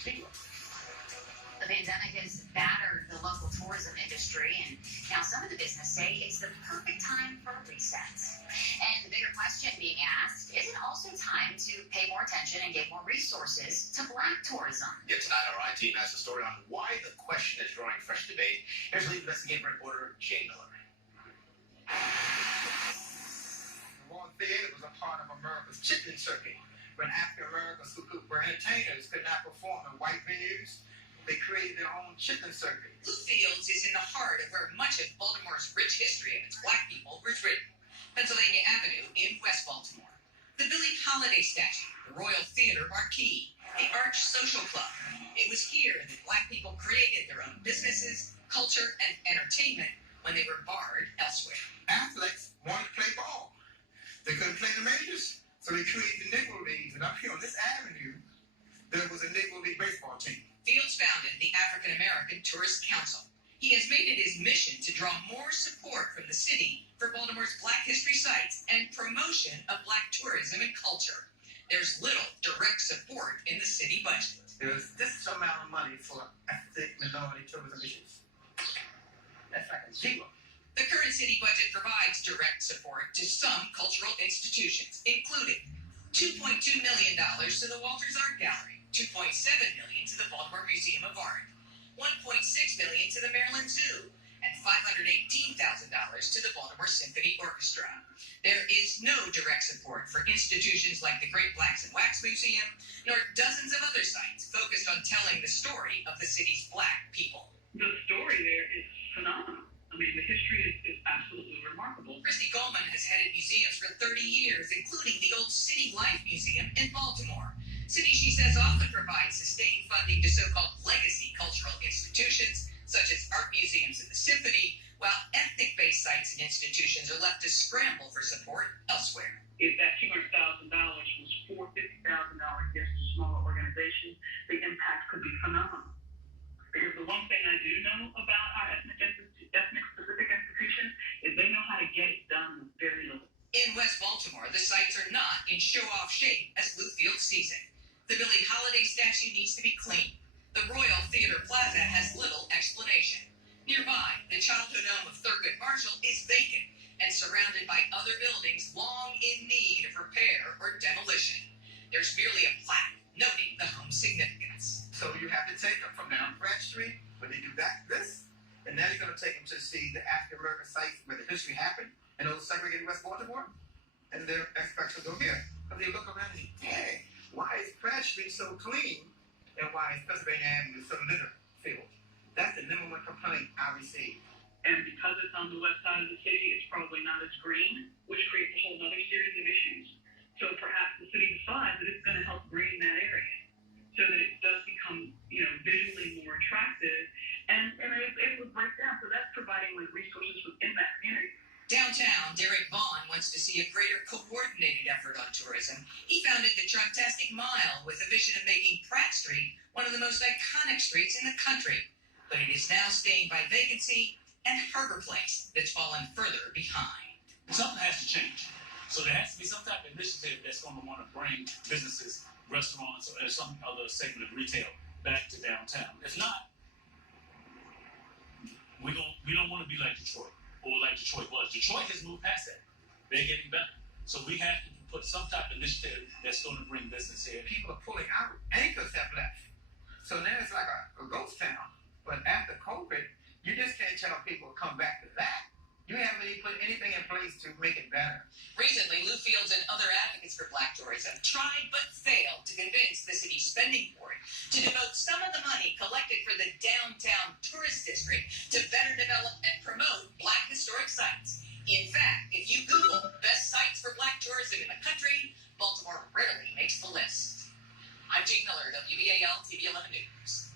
Sheila. The pandemic has battered the local tourism industry, and now some of the business say it's the perfect time for a reset. And the bigger question being asked, is it also time to pay more attention and give more resources to Black tourism? Yeah, tonight our team has a story on why the question is drawing fresh debate. Here's lead investigative reporter Jayne Miller. One theater was a part of America's chicken circuit. When African Americans who were entertainers could not perform in white venues, they created their own chicken circuit. Blue Fields is in the heart of where much of Baltimore's rich history of its Black people was written. Pennsylvania Avenue in West Baltimore. The Billie Holiday statue, the Royal Theater Marquee, the Arch Social Club. It was here that Black people created their own businesses, culture, and entertainment when they were barred elsewhere. Athletes wanted to play ball. They couldn't play the majors, so they created the Negro Leagues. And up here on this avenue, there was a Negro League baseball team. Fields founded the African American Tourist Council. He has made it his mission to draw more support from the city for Baltimore's Black history sites and promotion of Black tourism and culture. There's little direct support in the city budget. There's this amount of money for ethnic minority tourism issues. That's like a zero. The current city budget provides direct support to some cultural institutions, including $2.2 million to the Walters Art Gallery, $2.7 million to the Baltimore Museum of Art, $1.6 million to the Maryland Zoo, and $518,000 to the Baltimore Symphony Orchestra. There is no direct support for institutions like the Great Blacks and Wax Museum, nor dozens of other sites focused on telling the story of the city's Black people. The story there is phenomenal. I mean, the history is absolutely remarkable. Christy Goldman has headed museums for 30 years, including the Old City Life Museum in Baltimore. City, she says, often provides sustained funding to so-called legacy cultural institutions, such as art museums and the symphony, while ethnic-based sites and institutions are left to scramble for support elsewhere. If that $200,000 was $450,000 just to smaller organizations, the impact could be phenomenal. Because the one thing I do know about our ethnic-specific institutions is they know how to get it done with very little. In West Baltimore, the sites are not in show-off shape as Blue Fields sees it. The Billie Holiday statue needs to be cleaned. The Royal Theater Plaza has little explanation. Nearby, the childhood home of Thurgood Marshall is vacant and surrounded by other buildings long in need of repair or demolition. There's merely a plaque noting the home's significance. So you have to take them from down Branch Street, when they do this, and now you're going to take them to see the African American sites where the history happened, and those segregated West Baltimore, and their expectations go here. But they look around and say, hey, why is Branch Street so clean, and why is Pennsylvania Avenue so litter filled? That's the number one complaint I receive. And because it's on the west side of the city, it's probably not as green, which creates a whole other series of issues. So perhaps the city decides that it's going to help green that area so that it does become, visually more attractive, and it would break down. So that's providing resources within that community. Downtown, Derek Vaughn wants to see a greater coordinated effort on tourism. He founded the Truntastic Mile with a vision of making Pratt Street one of the most iconic streets in the country. But it is now stained by vacancy and Harbor Place that's fallen further behind. Something has to change. So there has to be some type of initiative that's going to want to bring businesses, restaurants, or some other segment of retail back to downtown. If not, we don't want to be like Detroit. Or like Detroit was. Detroit has moved past that. They're getting better. So we have to put some type of initiative that's going to bring business here. People are pulling out. Anchors have left. So now it's like a ghost town. But after COVID, you just can't tell people to come back to that. You haven't even put anything in place to make it better. Recently, Blue Fields and other advocates for Black tourism tried but failed to convince the city's spending board to devote some of the money collected for the downtown tourist district to better develop and promote Black historic sites. In fact, if you Google best sites for Black tourism in the country, Baltimore rarely makes the list. I'm Jayne Miller, WBAL TV 11 News.